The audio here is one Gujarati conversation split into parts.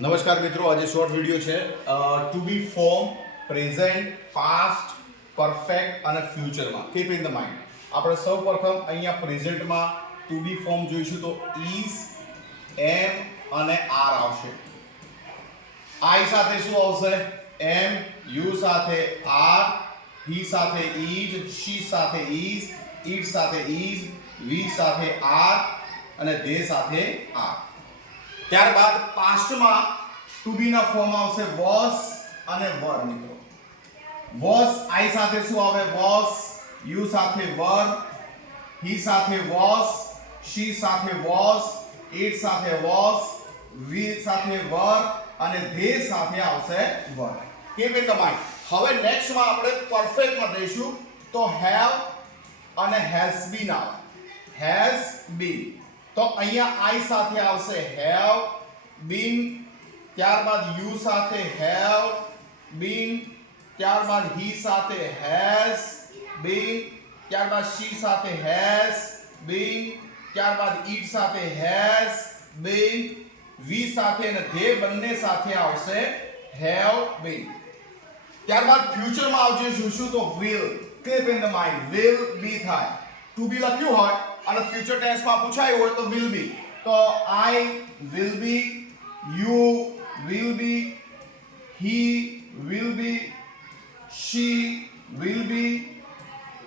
નમસ્કાર મિત્રો, આજે શોર્ટ વિડિયો છે ટુ બી ફોર્મ પ્રેઝન્ટ, પાસ્ટ, પરફેક્ટ અને ફ્યુચરમાં. Keep in the mind. આપણે સૌપ્રથમ અહીંયા પ્રેઝન્ટમાં ટુ બી ફોર્મ જોઈશું તો ઇઝ, એમ અને આર આવશે. આઈ સાથે શું આવશે? એમ, યુ સાથે આર, હી સાથે ઇઝ, શી સાથે ઇઝ, ઇટ સાથે ઇઝ, વી સાથે આર અને ધે સાથે આર. ત્યારબાદ પાસ્ટમાં ટુ બી ના ફોર્મ આવશે વોઝ અને વર. મિત્રો વોઝ આઈ સાથે શું આવે? વોઝ, યુ સાથે વર, હી સાથે વોઝ, શી સાથે વોઝ, ઇટ સાથે વોઝ, વી સાથે વર અને ધે સાથે આવશે were. Keep in the mind. હવે નેક્સ્ટમાં આપણે પરફેક્ટમાં જઈશું તો હેવ અને હેઝ બીન આવે. હેઝ બીન તો અહીંયા આઈ સાથે આવશે હેવ બીન, ત્યારબાદ યુ સાથે હેવ બીન, ત્યારબાદ હી સાથે હેઝ બીન, ત્યારબાદ શી સાથે હેઝ બીન, ત્યારબાદ ઇટ સાથે હેઝ બીન, વી સાથે અને ધે બંને સાથે આવશે હેવ બીન. ત્યારબાદ ફ્યુચરમાં આવશે શું તો will. Keep in the mind, will be થાય. ટુ બી લખ્યું હોય અને ફ્યુચર ટેન્સમાં પૂછાયું હોય તો will be. તો I will be, you will be, he will be, she will be,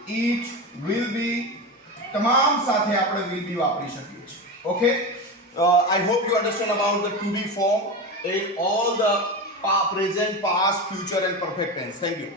it will be. તમામ સાથે આપણે will be વાપરી શકીએ છીએ. Okay, I hope you understand about the to be form in all the present, past, future and perfect tense. Thank you.